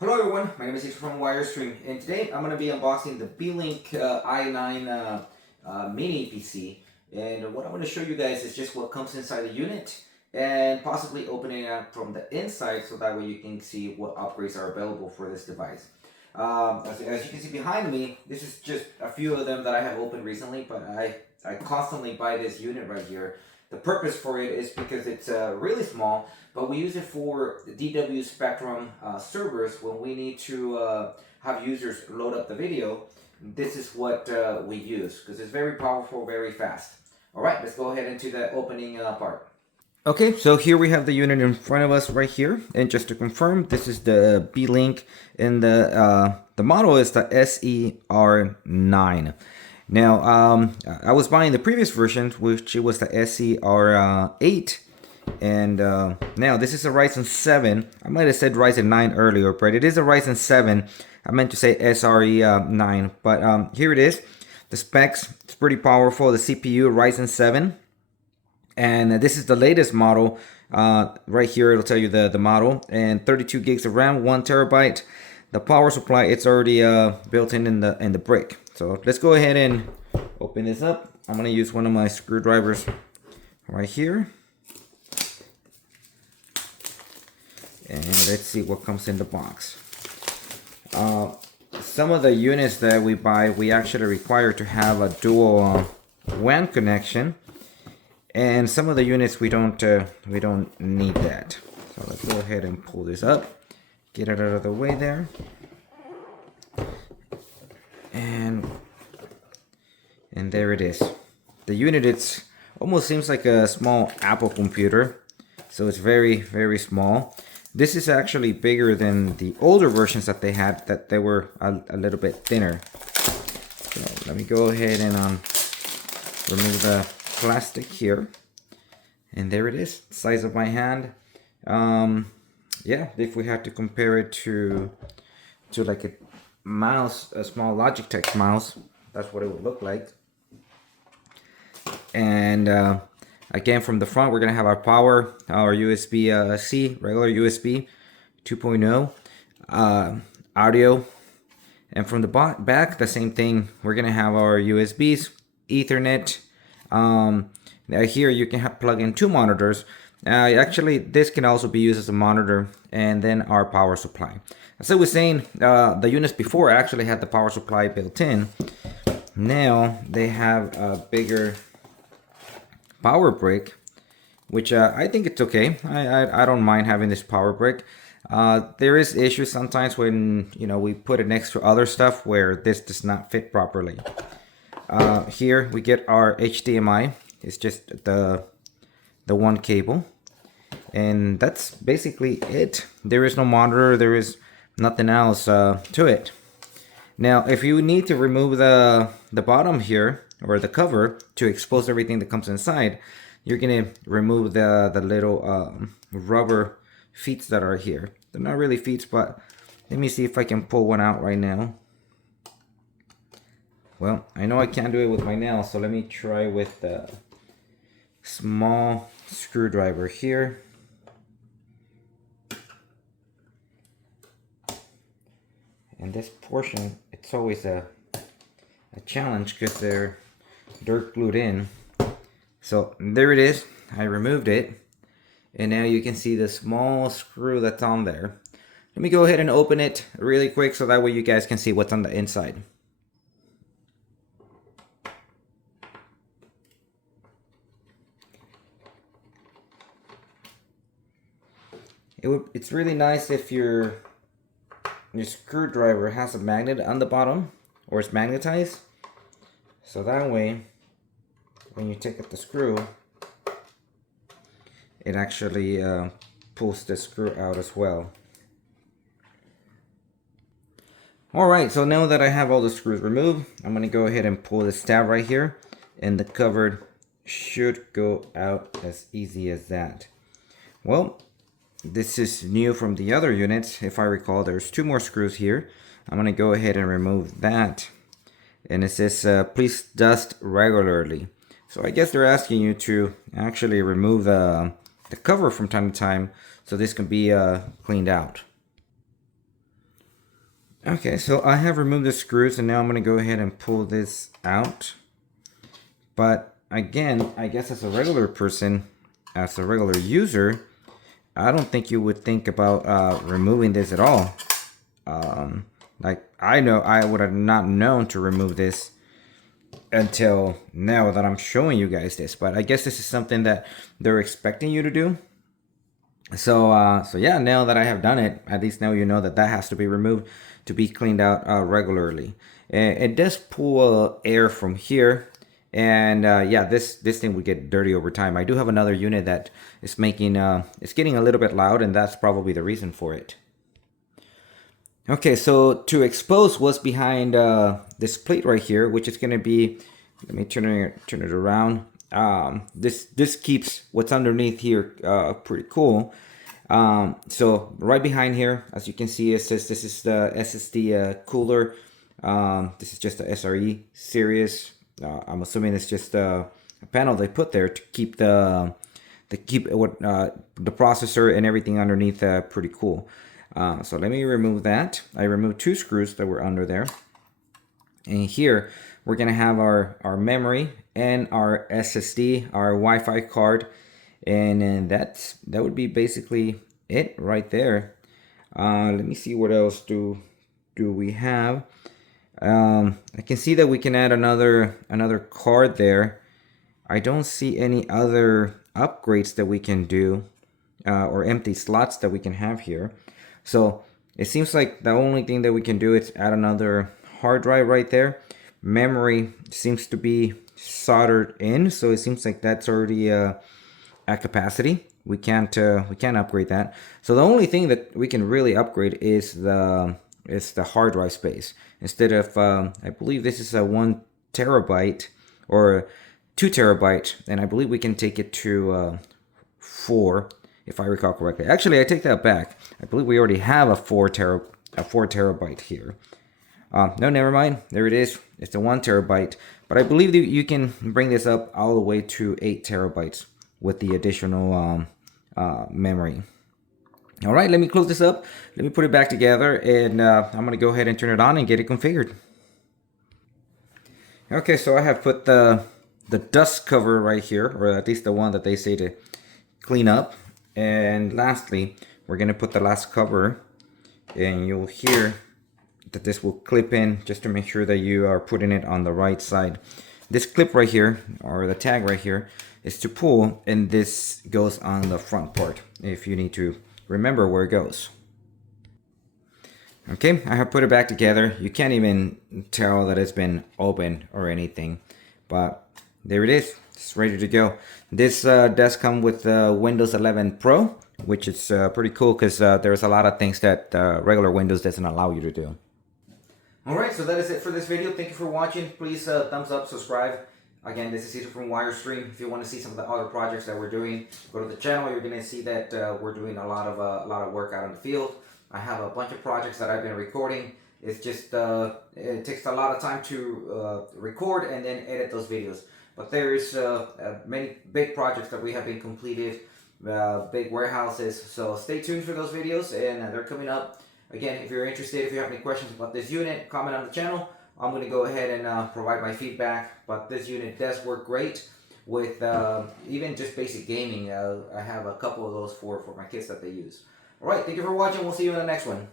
Hello everyone, my name is Steve from Wirestream, and today I'm going to be unboxing the Beelink i9 mini PC. And what I'm going to show you guys is just what comes inside the unit, and possibly opening it up from the inside so that way you can see what upgrades are available for this device. As you can see behind me, this is just a few of them that I have opened recently, but I constantly buy this unit right here. The purpose for it is because it's really small, but we use it for DW Spectrum servers when we need to have users load up the video. This is what we use because it's very powerful, very fast. All right, let's go ahead into the opening part. Okay, so here we have the unit in front of us right here, and just to confirm, this is the Beelink, and the model is the SER9. Now, I was buying the previous version, which was the SER8, and now this is a Ryzen 7. I might have said Ryzen 9 earlier, but it is a Ryzen 7. I meant to say SRE9, but here it is. The specs, it's pretty powerful. The CPU, Ryzen 7. And this is the latest model. Right here, it'll tell you the model. And 32 gigs of RAM, 1 terabyte. The power supply, it's already built in the brick. So let's go ahead and open this up. I'm gonna use one of my screwdrivers right here. And let's see what comes in the box. Some of the units that we buy, we actually require to have a dual WAN connection. And some of the units we don't need that. So let's go ahead and pull this up, get it out of the way there, and there it is. The unit, it's almost seems like a small Apple computer, so it's very small. This is actually bigger than the older versions that they had, that they were a little bit thinner. So let me go ahead and remove the plastic here, and there it is, size of my hand. Yeah, if we had to compare it to like a mouse, a small Logitech mouse, that's what it would look like. And again, from the front, we're gonna have our power, our USB-C, regular USB 2.0, audio, and from the back, the same thing. We're gonna have our USBs, Ethernet. Here you can plug in 2 monitors. Actually, this can also be used as a monitor, and then our power supply. As I was saying, the units before actually had the power supply built in. Now they have a bigger power brick, which I think it's okay. I don't mind having this power brick. There is issues sometimes when we put it next to other stuff where this does not fit properly. Here we get our HDMI. It's just the one cable, and that's basically it. There is no monitor, there is nothing else to it. Now, if you need to remove the bottom here, or the cover, to expose everything that comes inside, you're gonna remove the little rubber feet that are here. They're not really feet, but let me see if I can pull one out right now. Well, I know I can't do it with my nails, so let me try with the small screwdriver here. And this portion, it's always a challenge because they're glued in. So there it is. I removed it, and now you can see the small screw that's on there. Let me go ahead and open it really quick so that way you guys can see what's on the inside. It's really nice if your screwdriver has a magnet on the bottom, or it's magnetized, so that way when you take out the screw, it actually pulls the screw out as well. Alright, so now that I have all the screws removed, I'm going to go ahead and pull this tab right here, and the cover should go out as easy as that. Well, this is new from the other units. If I recall, there's 2 more screws here. I'm going to go ahead and remove that. And it says, please dust regularly. So I guess they're asking you to actually remove the cover from time to time so this can be cleaned out. Okay, so I have removed the screws and now I'm gonna go ahead and pull this out. But again, I guess as a regular person, as a regular user, I don't think you would think about removing this at all. Like I know I would have not known to remove this until now that I'm showing you guys this. But I guess this is something that they're expecting you to do. So yeah, now that I have done it, at least now you know that that has to be removed to be cleaned out regularly. It does pull air from here, and yeah, this thing would get dirty over time. I do have another unit that is making it's getting a little bit loud, and that's probably the reason for it. Okay, so to expose what's behind this plate right here, which is going to be, let me turn it around. This keeps what's underneath here pretty cool. So right behind here, as you can see, it says this is the SSD cooler. This is just the SRE series. I'm assuming it's just a panel they put there to keep the processor and everything underneath pretty cool. So let me remove that. I removed 2 screws that were under there. And here we're gonna have our memory and our SSD, our Wi-Fi card, and then that would be basically it right there. Let me see what else do we have. I can see that we can add another card there. I don't see any other upgrades that we can do or empty slots that we can have here. So it seems like the only thing that we can do is add another hard drive right there. Memory seems to be soldered in, so it seems like that's already at capacity. We can't upgrade that. So the only thing that we can really upgrade is the hard drive space. Instead of I believe this is a 1 terabyte or 2 terabyte, and I believe we can take it to 4. If I recall correctly. Actually, I take that back. I believe we already have a 4 terabyte here. No, never mind. There it is. It's a 1 terabyte. But I believe that you can bring this up all the way to 8 terabytes with the additional memory. All right, let me close this up. Let me put it back together, and I'm going to go ahead and turn it on and get it configured. Okay, so I have put the dust cover right here, or at least the one that they say to clean up. And lastly, we're going to put the last cover, and you'll hear that this will clip in just to make sure that you are putting it on the right side. This clip right here, or the tag right here, is to pull, and this goes on the front part if you need to remember where it goes. Okay, I have put it back together. You can't even tell that it's been opened or anything, but there it is. It's ready to go. This does come with Windows 11 Pro, which is pretty cool because there's a lot of things that regular Windows doesn't allow you to do. Alright, so that is it for this video. Thank you for watching. Please thumbs up, subscribe. Again, this is Cesar from Wirestream. If you want to see some of the other projects that we're doing, go to the channel. You're going to see that we're doing a lot of work out in the field. I have a bunch of projects that I've been recording. It's just it takes a lot of time to record and then edit those videos. But there's many big projects that we have been completed, big warehouses. So stay tuned for those videos, and they're coming up. Again, if you're interested, if you have any questions about this unit, comment on the channel. I'm going to go ahead and provide my feedback. But this unit does work great with even just basic gaming. I have a couple of those for my kids that they use. Alright, thank you for watching. We'll see you in the next one.